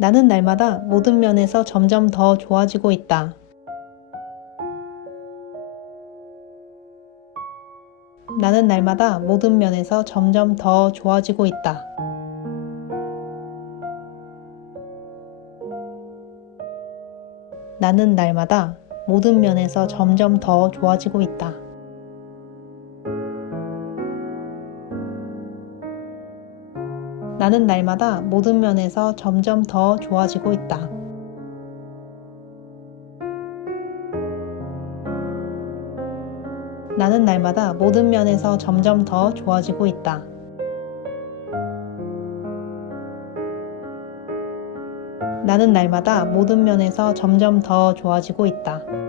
나는 날마다 모든 면에서 점점 더 좋아지고 있다. 나는 날마다 모든 면에서 점점 더 좋아지고 있다. 나는 날마다 모든 면에서 점점 더 좋아지고 있다. 나는 날마다 모든 면에서 점점 더 좋아지고 있다. 나는 날마다 모든 면에서 점점 더 좋아지고 있다. 나는 날마다 모든 면에서 점점 더 좋아지고 있다.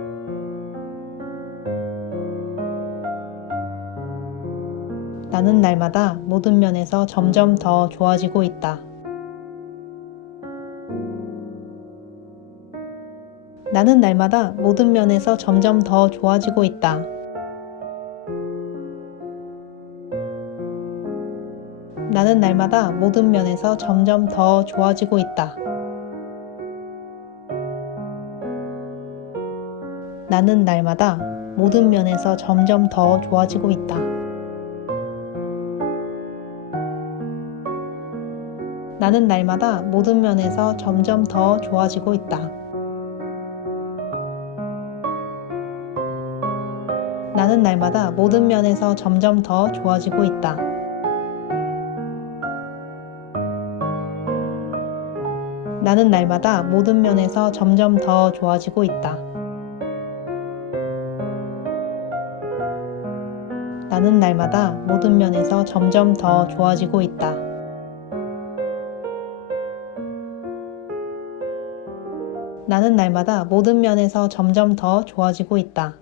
나는 날마다 모든 면에서 점점 더 좋아지고 있다. 나는 날마다 모든 면에서 점점 더 좋아지고 있다. 나는 날마다 모든 면에서 점점 더 좋아지고 있다. 나는 날마다 모든 면에서 점점 더 좋아지고 있다. 나는 날마다 모든 면에서 점점 더 좋아지고 있다. 나는 날마다 모든 면에서 점점 더 좋아지고 있다. 나는 날마다 모든 면에서 점점 더 좋아지고 있다. 나는 날마다 모든 면에서 점점 더 좋아지고 있다. 나는 날마다 모든 면에서 점점 더 좋아지고 있다.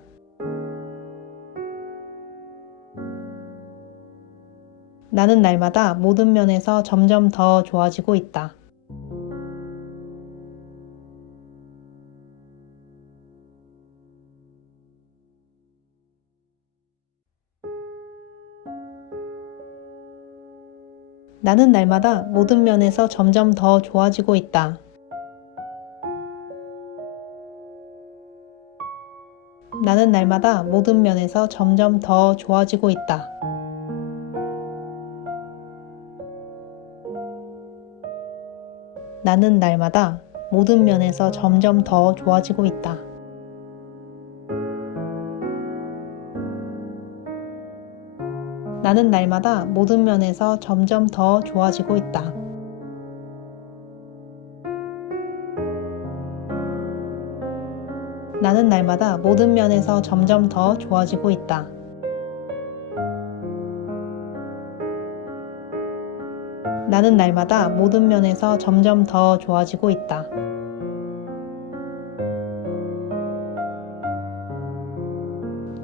나는 날마다 모든 면에서 점점 더 좋아지고 있다. 나는 날마다 모든 면에서 점점 더 좋아지고 있다. 나는 날마다 모든 면에서 점점 더 좋아지고 있다. 나는 날마다 모든 면에서 점점 더 좋아지고 있다. 나는 날마다 모든 면에서 점점 더 좋아지고 있다. 나는 날마다 모든 면에서 점점 더 좋아지고 있다. 나는 날마다 모든 면에서 점점 더 좋아지고 있다.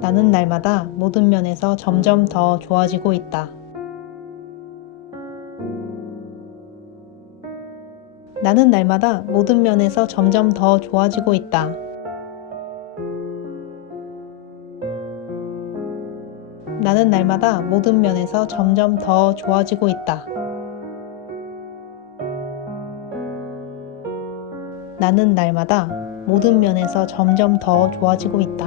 나는 날마다 모든 면에서 점점 더 좋아지고 있다. 나는 날마다 모든 면에서 점점 더 좋아지고 있다. 나는 날마다 모든 면에서 점점 더 좋아지고 있다. 나는 날마다 모든 면에서 점점 더 좋아지고 있다.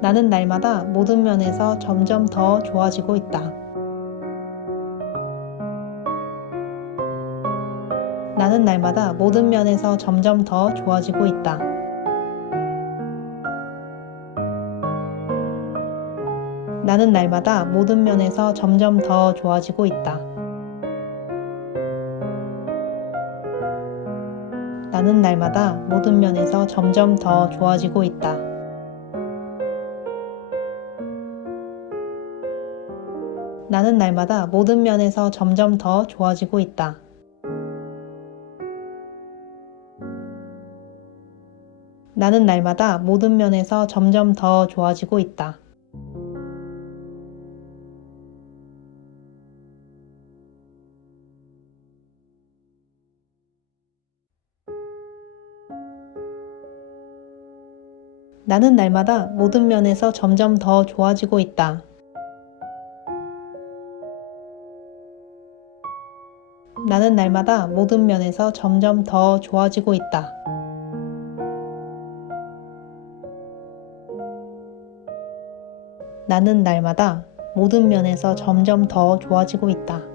나는 날마다 모든 면에서 점점 더 좋아지고 있다. 나는 날마다 모든 면에서 점점 더 좋아지고 있다. 나는 날마다 모든 면에서 점점 더 좋아지고 있다. 나는 날마다 모든 면에서 점점 더 좋아지고 있다. 나는 날마다 모든 면에서 점점 더 좋아지고 있다. 나는 날마다 모든 면에서 점점 더 좋아지고 있다. 나는 날마다 모든 면에서 점점 더 좋아지고 있다. 나는 날마다 모든 면에서 점점 더 좋아지고 있다. 나는 날마다 모든 면에서 점점 더 좋아지고 있다.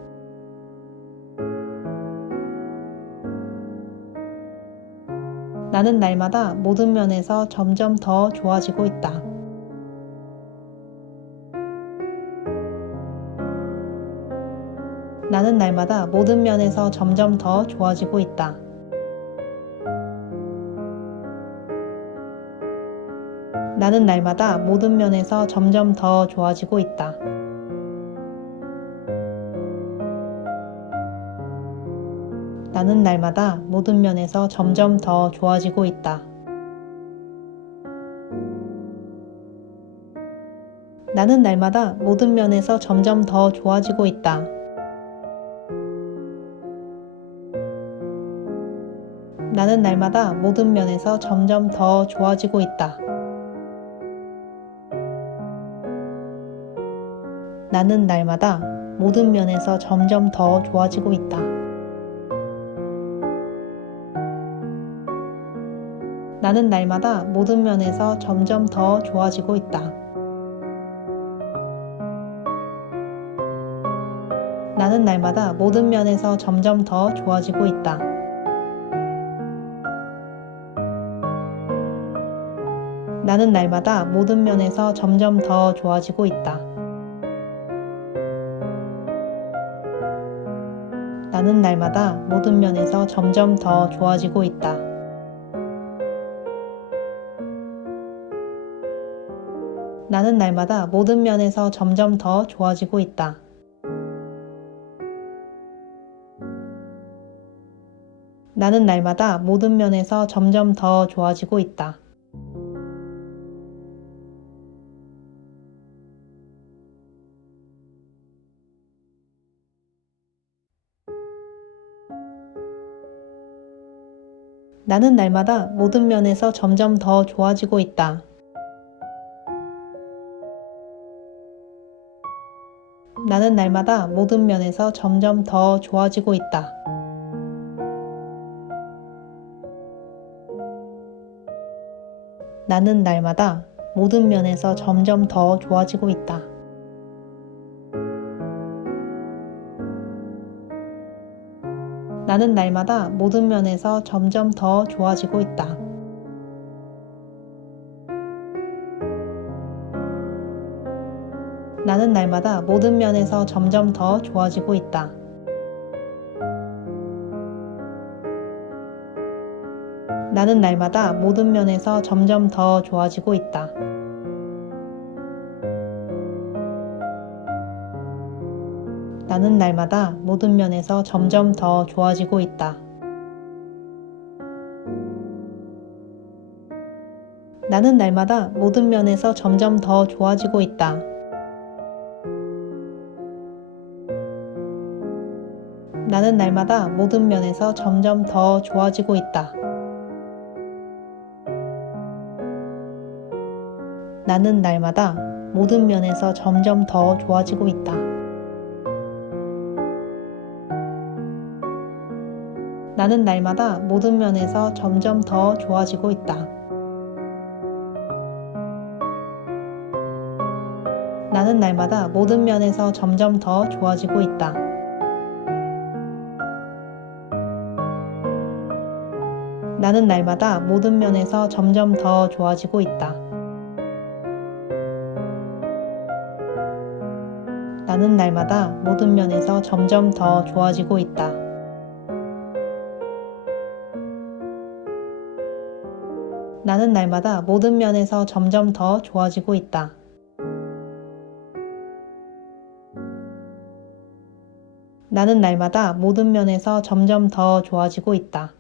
나는 날마다 모든 면에서 점점 더 좋아지고 있다. 나는 날마다 모든 면에서 점점 더 좋아지고 있다. 나는 날마다 모든 면에서 점점 더 좋아지고 있다. 날마다 모든 면에서 점점 더 좋아지고 있다. 나는 날마다 모든 면에서 점점 더 좋아지고 있다. 나는 날마다 모든 면에서 점점 더 좋아지고 있다. 나는 날마다 모든 면에서 점점 더 좋아지고 있다. 나는 날마다 모든 면에서 점점 더 좋아지고 있다. 나는 날마다 모든 면에서 점점 더 좋아지고 있다. 나는 날마다 모든 면에서 점점 더 좋아지고 있다. 나는 날마다 모든 면에서 점점 더 좋아지고 있다. 나는 날마다 모든 면에서 점점 더 좋아지고 있다. 나는 날마다 모든 면에서 점점 더 좋아지고 있다. 나는 날마다 모든 면에서 점점 더 좋아지고 있다. 나는 날마다 모든 면에서 점점 더 좋아지고 있다. 나는 날마다 모든 면에서 점점 더 좋아지고 있다. 나는 날마다 모든 면에서 점점 더 좋아지고 있다. 나는 날마다 모든 면에서 점점 더 좋아지고 있다. 나는 날마다 모든 면에서 점점 더 좋아지고 있다. 나는 날마다 모든 면에서 점점 더 좋아지고 있다. 나는 날마다 모든 면에서 점점 더 좋아지고 있다. 나는 날마다 모든 면에서 점점 더 좋아지고 있다. 나는 날마다 모든 면에서 점점 더 좋아지고 있다. 나는 날마다 모든 면에서 점점 더 좋아지고 있다. 나는 날마다 모든 면에서 점점 더 좋아지고 있다. 나는 날마다 모든 면에서 점점 더 좋아지고 있다. 나는 날마다 모든 면에서 점점 더 좋아지고 있다. 나는 날마다 모든 면에서 점점 더 좋아지고 있다. 나는 날마다 모든 면에서 점점 더 좋아지고 있다.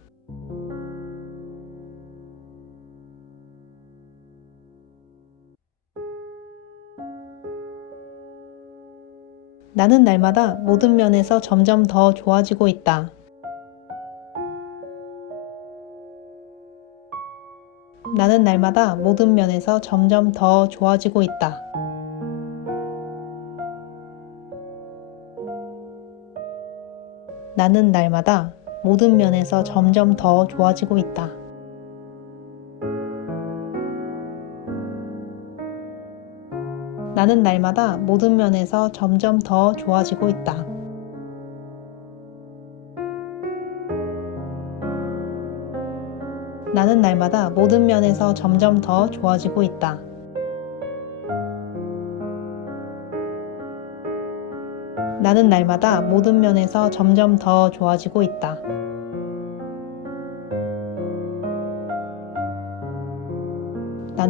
나는 날마다 모든 면에서 점점 더 좋아지고 있다. 나는 날마다 모든 면에서 점점 더 좋아지고 있다. 나는 날마다 모든 면에서 점점 더 좋아지고 있다. 나는 날마다 모든 면에서 점점 더 좋아지고 있다. 나는 날마다 모든 면에서 점점 더 좋아지고 있다. 나는 날마다 모든 면에서 점점 더 좋아지고 있다.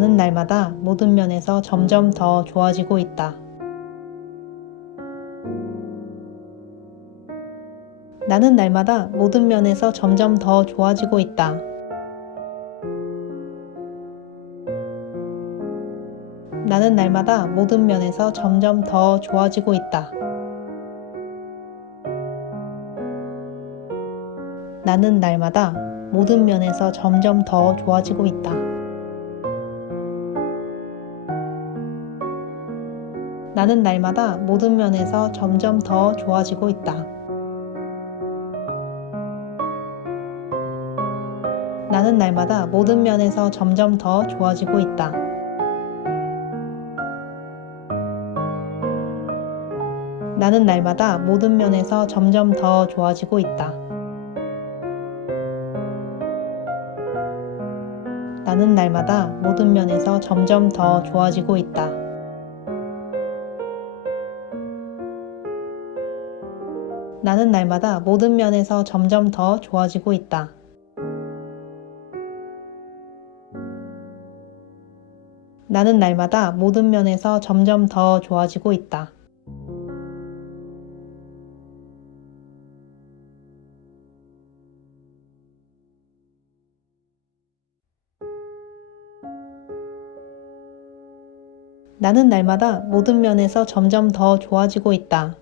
나는 날마다 모든 면에서 점점 더 좋아지고 있다. 나는 날마다 모든 면에서 점점 더 좋아지고 있다. 나는 날마다 모든 면에서 점점 더 좋아지고 있다. 나는 날마다 모든 면에서 점점 더 좋아지고 있다. 나는 날마다 모든 면에서 점점 더 좋아지고 있다. 나는 날마다 모든 면에서 점점 더 좋아지고 있다. 나는 날마다 모든 면에서 점점 더 좋아지고 있다. 나는 날마다 모든 면에서 점점 더 좋아지고 있다. 나는 날마다 모든 면에서 점점 더 좋아지고 있다. 나는 날마다 모든 면에서 점점 더 좋아지고 있다. 나는 날마다 모든 면에서 점점 더 좋아지고 있다.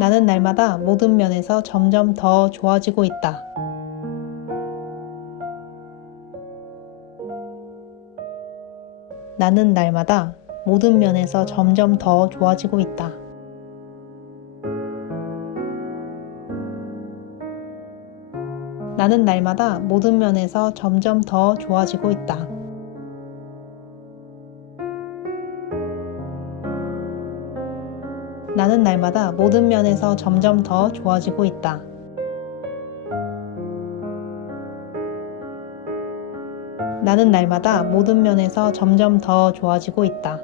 나는 날마다 모든 면에서 점점 더 좋아지고 있다. 나는 날마다 모든 면에서 점점 더 좋아지고 있다. 나는 날마다 모든 면에서 점점 더 좋아지고 있다. 나는 날마다 모든 면에서 점점 더 좋아지고 있다. 나는 날마다 모든 면에서 점점 더 좋아지고 있다.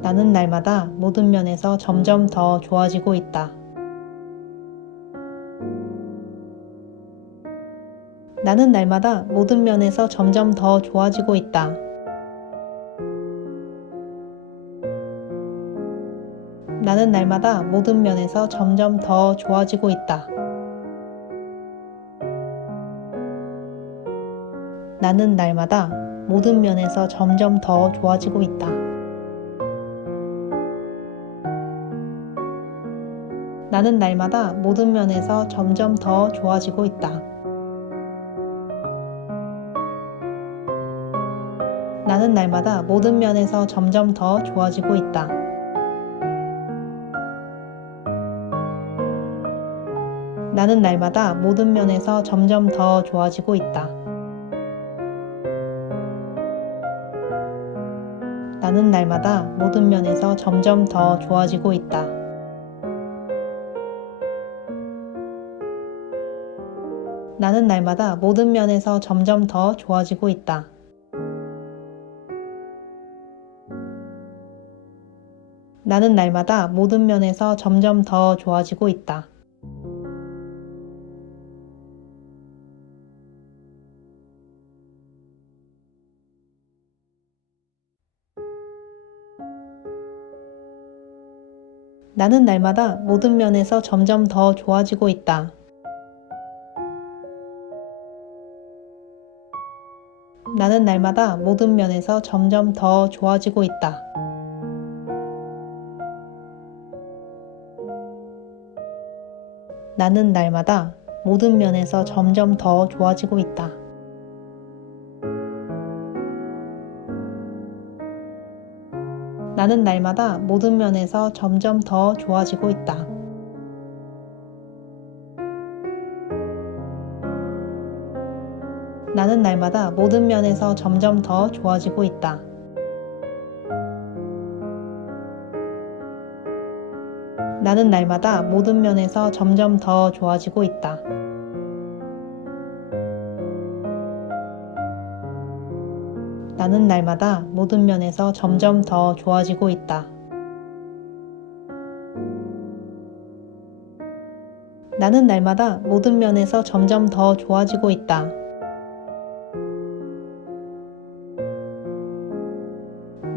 나는 날마다 모든 면에서 점점 더 좋아지고 있다. 나는 날마다 모든 면에서 점점 더 좋아지고 있다. 나는 날마다 모든 면에서 점점 더 좋아지고 있다. 나는 날마다 모든 면에서 점점 더 좋아지고 있다. 나는 날마다 모든 면에서 점점 더 좋아지고 있다. 나는 날마다 모든 면에서 점점 더 좋아지고 있다. 나는 날마다 모든 면에서 점점 더 좋아지고 있다. 나는 날마다 모든 면에서 점점 더 좋아지고 있다. 나는 날마다 모든 면에서 점점 더 좋아지고 있다. 나는 날마다 모든 면에서 점점 더 좋아지고 있다. 나는 날마다 모든 면에서 점점 더 좋아지고 있다. 나는 날마다 모든 면에서 점점 더 좋아지고 있다. 나는 날마다 모든 면에서 점점 더 좋아지고 있다. 나는 날마다 모든 면에서 점점 더 좋아지고 있다. 나는 날마다 모든 면에서 점점 더 좋아지고 있다. 나는 날마다 모든 면에서 점점 더 좋아지고 있다. 나는 날마다 모든 면에서 점점 더 좋아지고 있다. 나는 날마다 모든 면에서 점점 더 좋아지고 있다.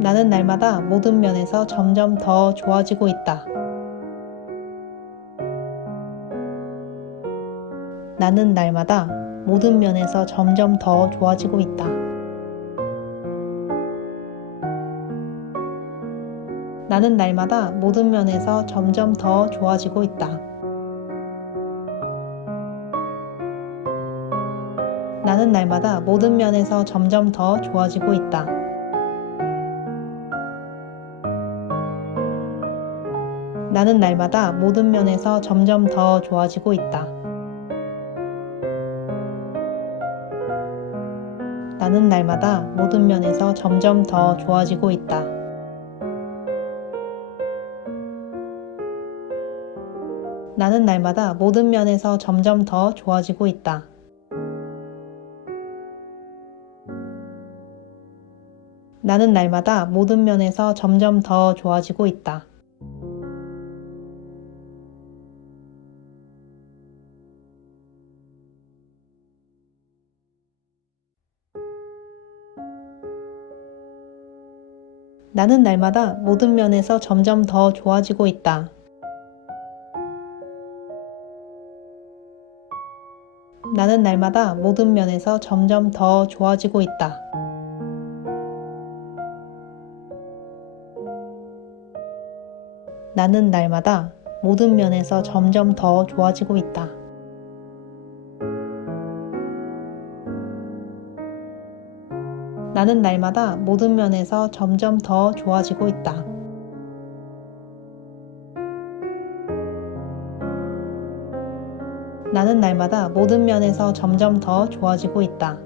나는 날마다 모든 면에서 점점 더 좋아지고 있다. 나는 날마다 모든 면에서 점점 더 좋아지고 있다. 나는 날마다 모든 면에서 점점 더 좋아지고 있다. 나는 날마다 모든 면에서 점점 더 좋아지고 있다. 나는 날마다 모든 면에서 점점 더 좋아지고 있다. 나는 날마다 모든 면에서 점점 더 좋아지고 있다. 나는 날마다 모든 면에서 점점 더 좋아지고 있다. 나는 날마다 모든 면에서 점점 더 좋아지고 있다. 나는 날마다 모든 면에서 점점 더 좋아지고 있다. 나는 날마다 모든 면에서 점점 더 좋아지고 있다. 나는 날마다 모든 면에서 점점 더 좋아지고 있다. 나는 날마다 모든 면에서 점점 더 좋아지고 있다. 나는 날마다 모든 면에서 점점 더 좋아지고 있다.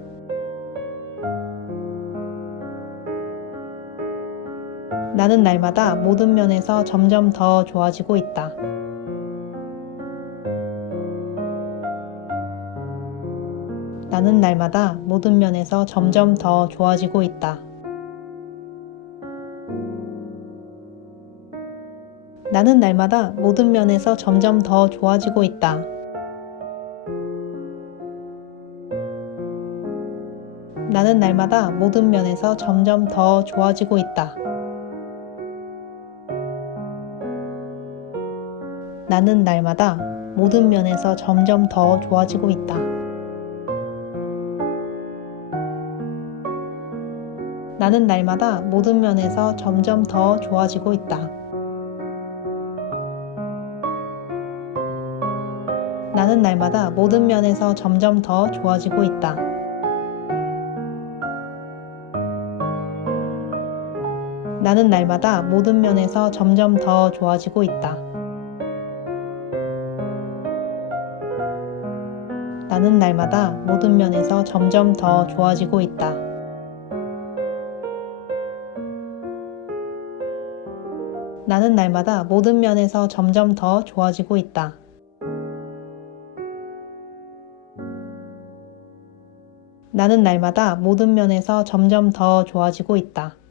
나는 날마다 모든 면에서 점점 더 좋아지고 있다. 나는 날마다 모든 면에서 점점 더 좋아지고 있다. 나는 날마다 모든 면에서 점점 더 좋아지고 있다. 나는 날마다 모든 면에서 점점 더 좋아지고 있다. 나는 날마다 모든 면에서 점점 더 좋아지고 있다. 나는 날마다 모든 면에서 점점 더 좋아지고 있다. 나는 날마다 모든 면에서 점점 더 좋아지고 있다. 나는 날마다 모든 면에서 점점 더 좋아지고 있다. 나는 날마다 모든 면에서 점점 더 좋아지고 있다. 나는 날마다 모든 면에서 점점 더 좋아지고 있다. 나는 날마다 모든 면에서 점점 더 좋아지고 있다.